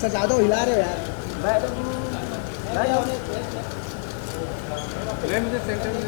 Sir ज़्यादा हिला रहे हो यार। मुझे सेंटर में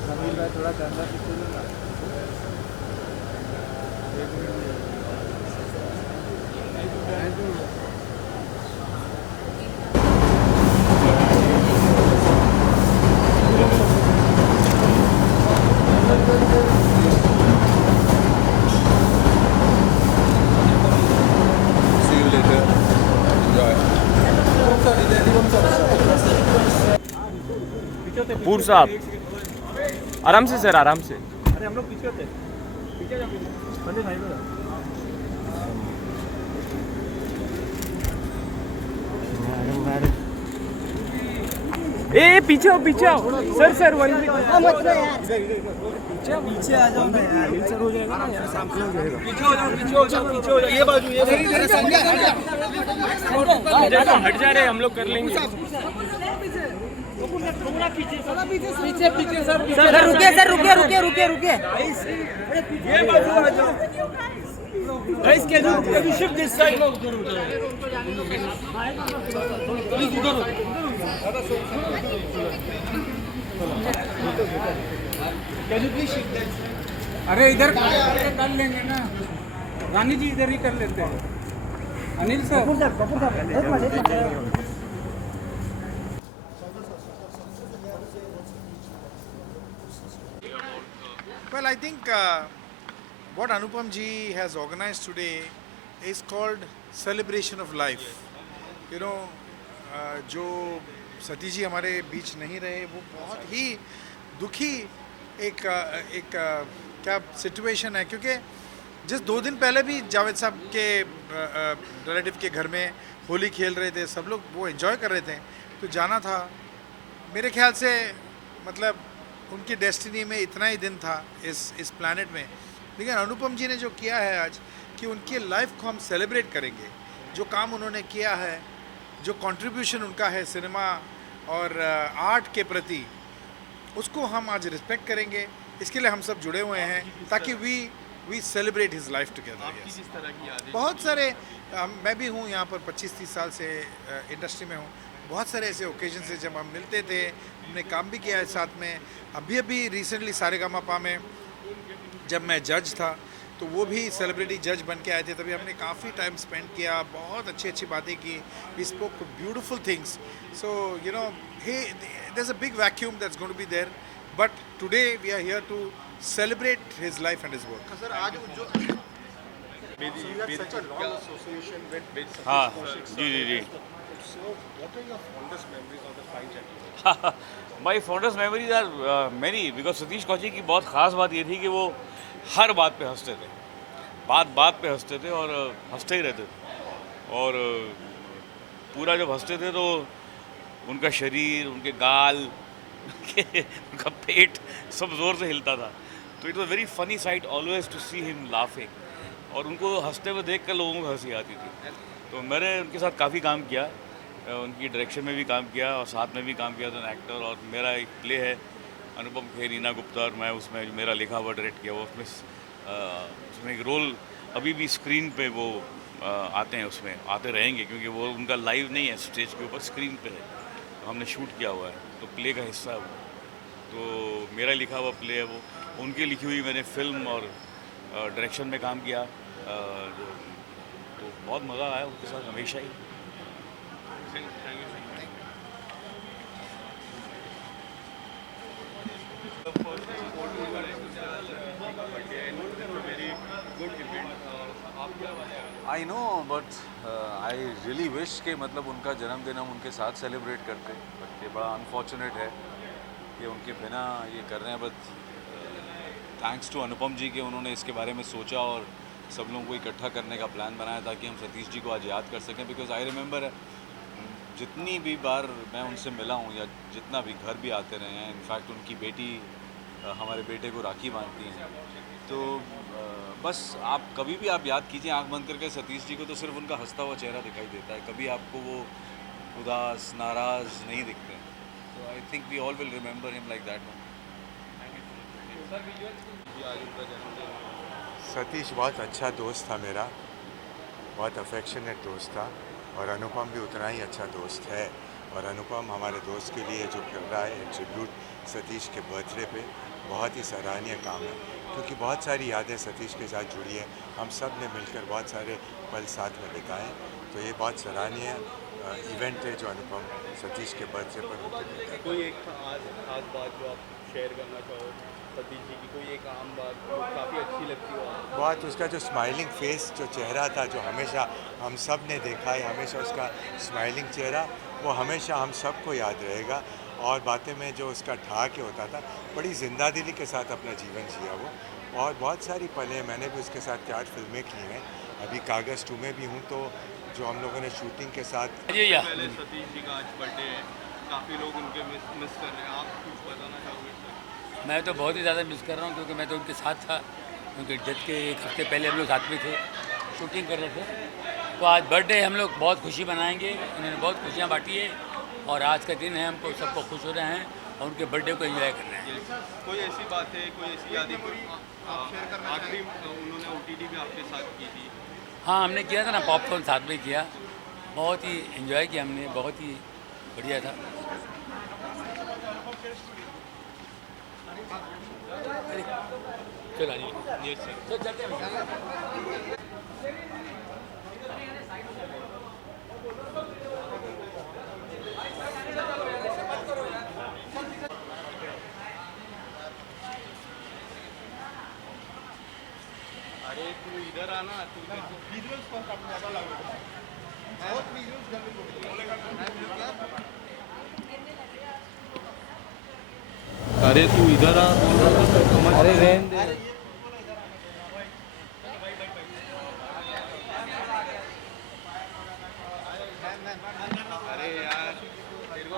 समीर भाई थोड़ा कैमरा पीछे लो ना। See you later. Enjoy. पूर साहब आराम से सर, आराम से। अरे हम लोग पीछे होते हैं, पीछे जाओ, बंदे साइड में जाओ। ए पीछे हो, पीछे आओ सर, सर वन मत ना यार। पीछे आ जाओ ना यार। सर हो जाएगा ना यार, सामने हो जाएगा। पीछे हो जाओ, पीछे हो जाओ, पीछे हो जाओ। ये बाजू, ये बाजू। हट जा रहे, हम लोग कर लेंगे। पीछे पीछे सर। सर रुकिए, सर रुकिए, रुकिए, रुकिए, रुकिए। ये बाजू आ जाओ। Guys can you shift this side? Please इधर हो। Can you please shift that? अरे इधर कर लेंगे ना, रानी जी इधर ही कर लेते हैं। अनिल सर, कपूर साहब, एक minute. Well, I think what Anupam ji has organized today is called celebration of life. You know, जो सतीश जी हमारे बीच नहीं रहे, वो बहुत ही दुखी एक क्या सिचुएशन है, क्योंकि जिस 2 दिन पहले भी जावेद साहब के रिलेटिव के घर में होली खेल रहे थे, सब लोग वो एंजॉय कर रहे थे, तो जाना था। मेरे ख्याल से मतलब उनकी डेस्टिनी में इतना ही दिन था इस प्लैनेट में। लेकिन अनुपम जी ने जो किया है आज, कि उनकी लाइफ को हम सेलिब्रेट करेंगे, जो काम उन्होंने किया है, जो कंट्रीब्यूशन उनका है सिनेमा और आर्ट के प्रति, उसको हम आज रिस्पेक्ट करेंगे। इसके लिए हम सब जुड़े हुए हैं ताकि we celebrate his life together. बहुत सारे मैं भी हूँ यहाँ पर 25-30 साल से इंडस्ट्री में हूँ। बहुत सारे ऐसे ओकेजन से जब हम मिलते थे, हमने काम भी किया है साथ में। अभी रिसेंटली सारेगामापा में जब मैं जज था, तो वो भी सेलिब्रिटी जज बन के आए थे, तभी हमने काफ़ी टाइम स्पेंड किया, बहुत अच्छी बातें की। We spoke beautiful things. So you know, there is a big vacuum that's going to be there, but today we are here to celebrate his life and his work. Sir आज जो हाँ जी जी जी। My fondest memories are many, because Satish Kaushik की बहुत ख़ास बात ये थी कि वो हर बात पे हंसते थे, बात पे हंसते थे और हंसते ही रहते थे। और पूरा जब हंसते थे तो उनका शरीर, उनके गाल, उनका पेट सब ज़ोर से हिलता था। तो it was very funny sight always to see him laughing, और उनको हंसते हुए देख कर लोगों को हंसी आती थी। तो मैंने उनके साथ काफ़ी काम किया, उनकी डायरेक्शन में भी काम किया और साथ में भी काम किया एज एन एक्टर। और मेरा एक प्ले है अनुपम खेर, रीना गुप्ता और मैं, उसमें मेरा लिखा हुआ डायरेक्ट किया वो। उसमें एक रोल अभी भी स्क्रीन पे वो आते हैं, उसमें आते रहेंगे, क्योंकि वो उनका लाइव नहीं है, स्टेज के ऊपर स्क्रीन पे है, तो हमने शूट किया हुआ है, तो प्ले का हिस्सा है वो। तो मेरा लिखा हुआ प्ले है वो, उनकी लिखी हुई मैंने फिल्म और डायरेक्शन में काम किया। तो बहुत मज़ा आया उनके साथ हमेशा ही। I know, but I really wish कि मतलब उनका जन्मदिन हम उनके साथ सेलिब्रेट करते, बट ये बड़ा अनफॉर्चुनेट है कि उनके बिना ये कर रहे हैं। बट थैंक्स टू अनुपम जी कि उन्होंने इसके बारे में सोचा और सब लोगों को इकट्ठा करने का प्लान बनाया ताकि हम सतीश जी को आज याद कर सकें। बिकॉज आई रिमेंबर जितनी भी बार मैं उनसे मिला हूँ या जितना भी घर भी आते रहे हैं, इनफैक्ट उनकी बेटी हमारे बेटे को राखी बांधती हैं, तो बस आप कभी भी आप याद कीजिए आंख बंद करके सतीश जी को, तो सिर्फ उनका हंसता हुआ चेहरा दिखाई देता है, कभी आपको वो उदास नाराज़ नहीं दिखते हैं। तो I think we all will remember him like that one. Satish बहुत अच्छा दोस्त था मेरा, बहुत अफेक्शनेट दोस्त था, और अनुपम भी उतना ही अच्छा दोस्त है। और अनुपम हमारे दोस्त के लिए जो कर रहा है ट्रिब्यूट सतीश के बर्थडे पे, बहुत ही सराहनीय काम है, क्योंकि बहुत सारी यादें सतीश के साथ जुड़ी है। हम सब ने मिलकर बहुत सारे पल साथ में बिताए, तो ये बहुत सराहनीय इवेंट है जो अनुपम सतीश के बर्थडे पर होते रहता है। कोई एक खास बात जो आप शेयर करना चाहो सतीश जी की, कोई एक आम बात जो काफ़ी अच्छी लगती हो आपको? बहुत उसका जो स्माइलिंग फेस, जो चेहरा था, जो हमेशा हम सब ने देखा है, हमेशा उसका स्माइलिंग चेहरा, वो हमेशा हम सबको याद रहेगा। और बातें में जो उसका ठहाके होता था, बड़ी जिंदादिली के साथ अपना जीवन जिया वो। और बहुत सारी पलें मैंने भी उसके साथ 4 फिल्में की हैं, अभी कागज़ 2 में भी हूँ, तो जो हम लोगों ने शूटिंग के साथ। पहले सतीश जी का आज बर्थडे है, काफ़ी लोग उनके मिस कर रहे हैं, आप कुछ बताना चाहोगे सर? मैं तो बहुत ही ज़्यादा मिस कर रहा हूँ, क्योंकि मैं तो उनके साथ था, उनके डेथ के 1 हफ्ते पहले हम लोग साथ में थे, शूटिंग कर रहे थे। तो आज बर्थडे हम लोग बहुत खुशी मनाएंगे, उन्होंने बहुत खुशियाँ बांटी है, और आज का दिन है, हमको सबको खुश हो रहे हैं और उनके बर्थडे को एंजॉय कर रहे हैं। कोई ऐसी बात है, कोई ऐसी यादें आखिरी उन्होंने OTT भी आपके साथ की थी? हाँ, हमने किया था ना, पॉपकॉर्न साथ में किया, बहुत ही एंजॉय किया हमने, बहुत ही बढ़िया था। चलो आइए सर, चलते हैं। अरे तू इधर आना, तू अरे तू इधर आ, अरे रहने दे। अरे यार तेरे को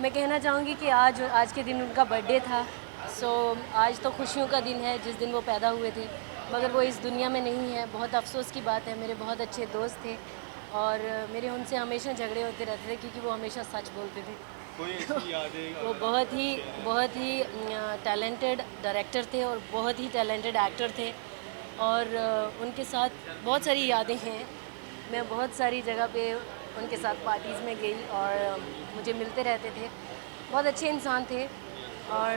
मैं कहना चाहूँगी कि आज के दिन उनका बर्थडे था। सो आज तो खुशियों का दिन है, जिस दिन वो पैदा हुए थे, मगर वो इस दुनिया में नहीं है। बहुत अफसोस की बात है। मेरे बहुत अच्छे दोस्त थे और मेरे उनसे हमेशा झगड़े होते रहते थे, क्योंकि वो हमेशा सच बोलते थे। कोई ऐसी यादें? वो बहुत ही टैलेंटेड डायरेक्टर थे और बहुत ही टैलेंटेड एक्टर थे, और उनके साथ बहुत सारी यादें हैं। मैं बहुत सारी जगह पे उनके साथ पार्टीज़ में गई और मुझे मिलते रहते थे। बहुत अच्छे इंसान थे और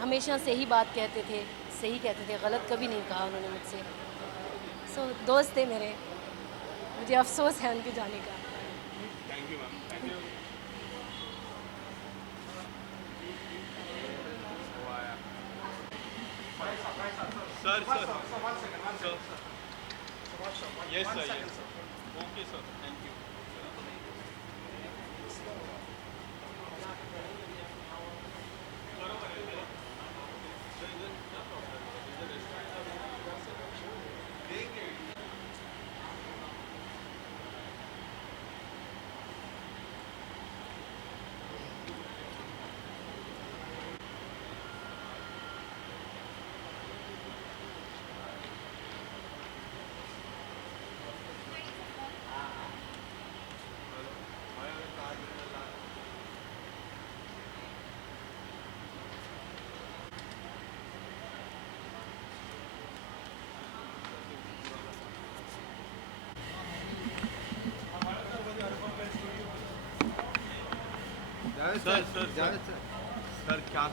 हमेशा सही बात कहते थे, सही कहते थे, गलत कभी नहीं कहा उन्होंने मुझसे। सो दोस्त थे मेरे, मुझे अफसोस है उनके जाने का। Thank you ma'am. Sir yes sir, yes okay sir, thank you. Sir क्या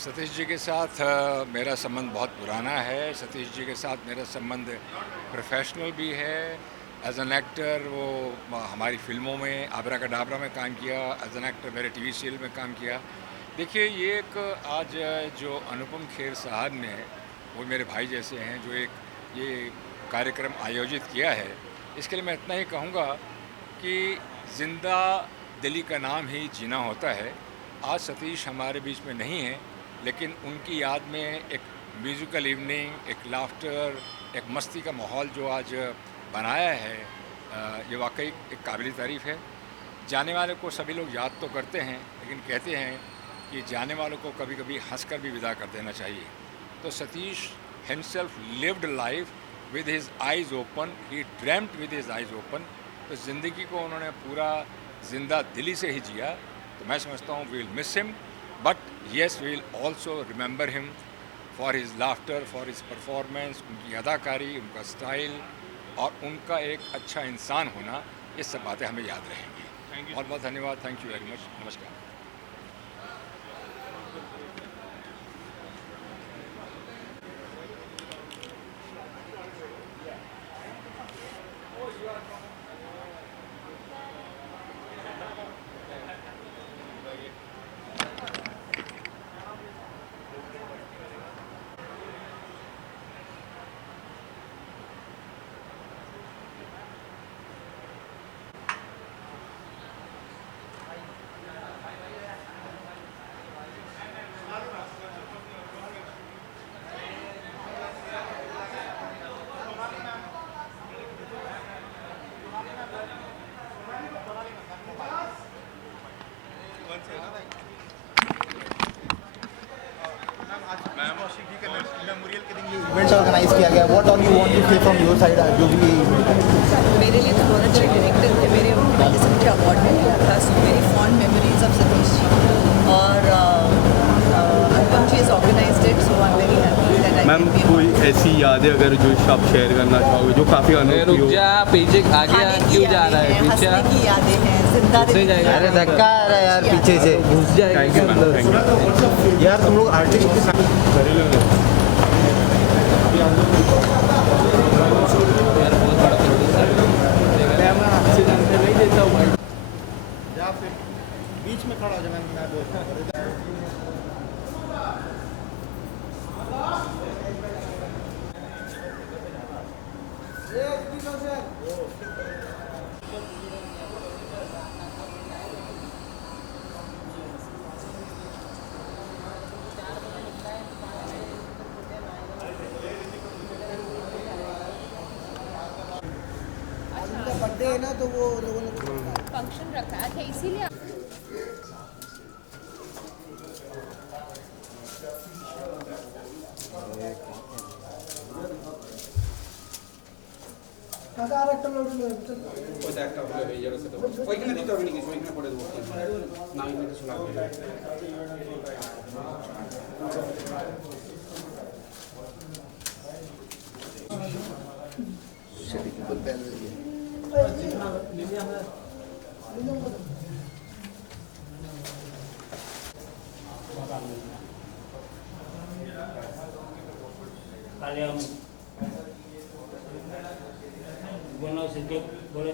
सतीश जी के साथ मेरा संबंध बहुत पुराना है। सतीश जी के साथ मेरा संबंध प्रोफेशनल भी है एज एन एक्टर वो हमारी फिल्मों में आबरा का डाबरा में काम किया, एज एन एक्टर मेरे टीवी सीरियल में काम किया। देखिए ये एक आज जो अनुपम खेर साहब ने, वो मेरे भाई जैसे हैं, जो एक ये कार्यक्रम आयोजित किया है, इसके लिए मैं इतना ही कहूँगा कि ज़िंदा दिली का नाम ही जीना होता है। आज सतीश हमारे बीच में नहीं है, लेकिन उनकी याद में एक म्यूज़िकल इवनिंग, एक लाफ्टर, एक मस्ती का माहौल जो आज बनाया है, ये वाकई एक काबिल तारीफ़ है। जाने वाले को सभी लोग याद तो करते हैं, लेकिन कहते हैं कि जाने वालों को कभी कभी हंसकर भी विदा कर देना चाहिए। तो Satish himself lived life with his eyes open, he dreamed with his eyes open. तो ज़िंदगी को उन्होंने पूरा जिंदा दिली से ही जिया। तो मैं समझता हूँ we will miss him, but yes we will also remember him for his laughter, for his performance, उनकी अदाकारी, उनका स्टाइल और उनका एक अच्छा इंसान होना। ये सब बातें हमें याद रहेंगी। बहुत बहुत धन्यवाद। Thank you very much. नमस्कार। इवेंट्स ऑर्गेनाइज किया गया, what all you want to say from your side? जो भी मेरे लिए तो बहुत अच्छे डायरेक्टर थे, मेरे उन्होंने जैसे मुझे अवार्ड भी दिया था, so very fond memories of Satish ji. और Anupam ji is organized it, so I am very happy that I ma'am कोई ऐसी यादें अगर जो आप शेयर करना चाहोगे जो काफ़ी अनोखी हो? पीछे आगे क्यों जा रहा है? पीछे हंसने की यादें हैं, जिंदा दिली की यादें। अरे धक्का आ रहा है यार पीछे से, घुस जाएगा। Thank you ma'am, thank you. यार तुम लोग आर्टिस्ट के साथ बीच में खड़ा हो जाए, मैं बोलता हूँ। बर्थडे है ना, तो वो लोगों ने फंक्शन रखा है इसीलिए। बोले